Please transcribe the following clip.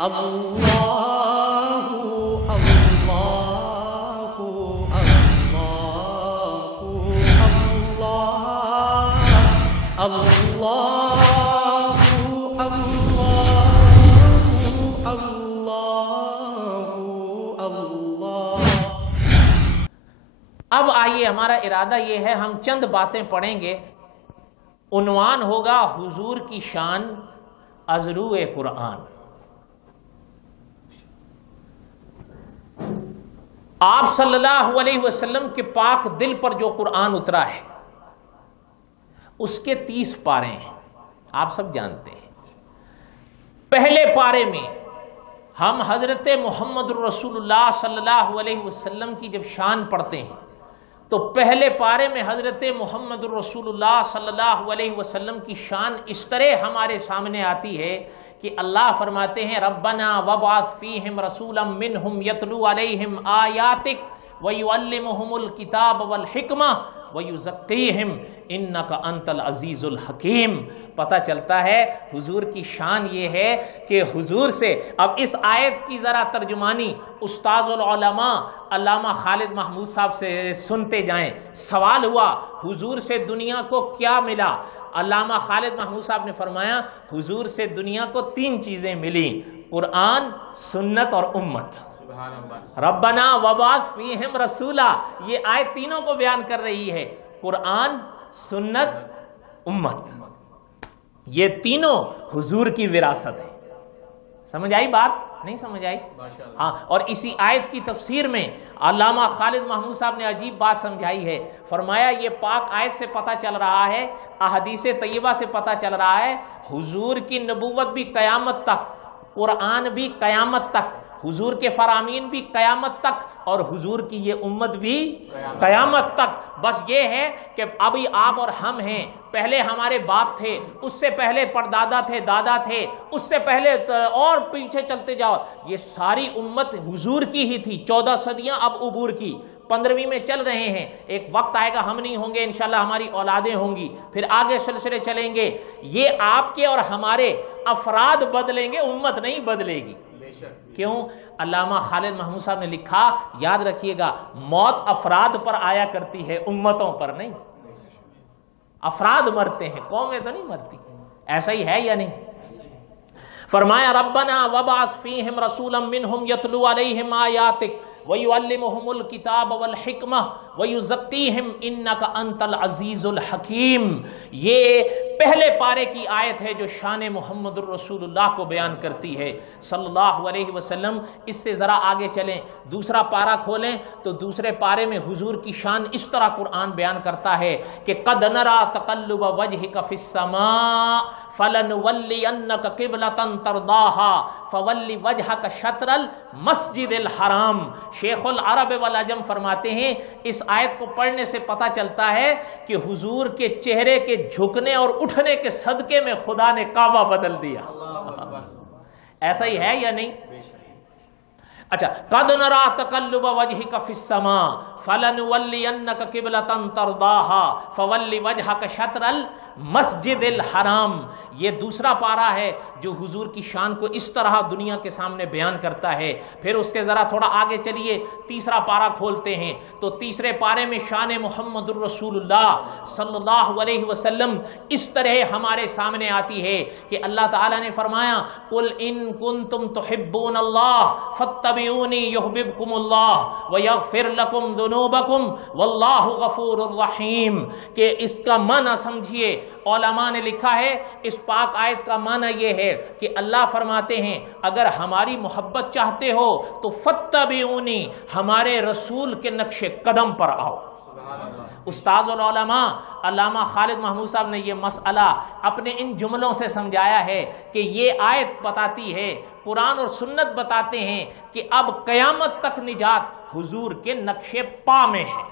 اللہ اللہ اللہ اللہ اللہ। اب آئیے، ہمارا ارادہ یہ ہے ہم چند باتیں پڑھیں گے۔ عنوان ہوگا حضور کی شان از روئے قرآن۔ آپ صلی اللہ علیہ وسلم کے پاک دل پر جو قرآن اترا ہے اس کے 30 پارے ہیں، آپ سب جانتے ہیں۔ پہلے پارے میں ہم حضرت محمد الرسول اللہ صلی اللہ علیہ وسلم کی جب شان پڑھتے ہیں تو پہلے پارے میں حضرت محمد الرسول اللہ صلی اللہ علیہ وسلم کی شان اس طرح ہمارے سامنے آتی ہے کہ اللہ فرماتے ہیں ربنا وابعث فیہم رسولا منہم یتلو علیہم آیاتک ویعلمہم الکتاب والحکمہ ویزکیہم انک انت العزیز الحکیم۔ پتہ چلتا ہے حضور کی شان یہ ہے کہ حضور سے، اب اس آیت کی ذرا ترجمانی استاذ العلماء علامہ خالد محمود صاحب سے سنتے جائیں۔ سوال ہوا حضور سے دنیا کو کیا ملا؟ علامہ خالد محمود صاحب نے فرمایا حضور سے دنیا کو 3 چیزیں ملی، قرآن، سنت اور امت۔ ربنا وابعث فیہم رسولا، یہ آیت تینوں کو بیان کر رہی ہے، قرآن، سنت، امت۔ یہ تینوں حضور کی وراثت ہے۔ سمجھ آئی بات؟ نہیں سمجھ آئی؟ ہاں، اور اسی آیت کی تفسیر میں علامہ خالد محمود صاحب نے عجیب بات سمجھائی ہے۔ فرمایا یہ پاک آیت سے پتہ چل رہا ہے، احادیث طیبہ سے پتہ چل رہا ہے، حضور کی نبوت بھی قیامت تک، قرآن بھی قیامت تک، حضور کے فرامین بھی قیامت تک، اور حضور کی یہ امت بھی قیامت تک۔ بس یہ ہے کہ ابھی آپ اور ہم ہیں، پہلے ہمارے باپ تھے، اس سے پہلے پردادا تھے، دادا تھے، اس سے پہلے اور پیچھے چلتے جاؤ، یہ ساری امت حضور کی ہی تھی۔ 14 صدیاں اب عبور کی، 15ویں میں چل رہے ہیں۔ ایک وقت آئے گا ہم نہیں ہوں گے، انشاءاللہ ہماری اولادیں ہوں گی، پھر آگے سلسلے چلیں گے۔ یہ آپ کے اور ہمارے افراد بدلیں گے، امت نہیں بدلے گی۔ کیوں؟ علامہ خالد محمود صاحب نے لکھا، یاد رکھیے گا، موت افراد پر آیا کرتی ہے، امتوں پر نہیں۔ افراد مرتے ہیں، قومیں تو نہیں مرتی۔ ایسا ہی ہے یا نہیں؟ فرمایا ربنا وابعث فیہم رسولا منہم یتلو علیہم آیاتک ویعلمہم الکتاب والحکمہ ویزکیہم انک انت العزیز الحکیم۔ یہ پہلے پارے کی آیت ہے جو شان محمد الرسول اللہ کو بیان کرتی ہے صلی اللہ علیہ وسلم۔ اس سے ذرا آگے چلیں، دوسرا پارہ کھولیں تو دوسرے پارے میں حضور کی شان اس طرح قرآن بیان کرتا ہے کہ قد نرى تقلب وجهك في السماء فلنولینک قبلۃ ترضاها فول وجهك شطر المسجد الحرام۔ شیخ العرب والعجم فرماتے ہیں اس آیت کو پڑھنے سے پتہ چلتا ہے کہ حضور کے چہرے کے جھکنے اور اٹھنے کے صدقے میں خدا نے کعبہ بدل دیا۔ ایسا ہی ہے یا نہیں؟ اچھا، قد نرى تقلب وجهك في السماء فلنولینک قبلۃ ترضاها فول وجهك شطر المسجد الحرام۔ یہ دوسرا پارہ ہے جو حضور کی شان کو اس طرح دنیا کے سامنے بیان کرتا ہے۔ پھر اس کے ذرا تھوڑا آگے چلیے، تیسرا پارہ کھولتے ہیں تو تیسرے پارے میں شان محمد الرسول اللہ صلی اللہ علیہ وسلم اس طرح ہمارے سامنے آتی ہے کہ اللہ تعالیٰ نے فرمایا قل ان کنتم تحبون اللہ فاتبعونی یحببکم اللہ ویغفر لکم ذنوبکم واللہ غفور الرحیم۔ کہ اس کا معنی سمجھیے، علماء نے لکھا ہے اس پاک آیت کا معنی یہ ہے کہ اللہ فرماتے ہیں اگر ہماری محبت چاہتے ہو تو فاتبعونی، ہمارے رسول کے نقش قدم پر آؤ۔ استاذ العلماء علامہ خالد محمود صاحب نے یہ مسئلہ اپنے ان جملوں سے سمجھایا ہے کہ یہ آیت بتاتی ہے، قرآن اور سنت بتاتے ہیں کہ اب قیامت تک نجات حضور کے نقش پا میں ہے۔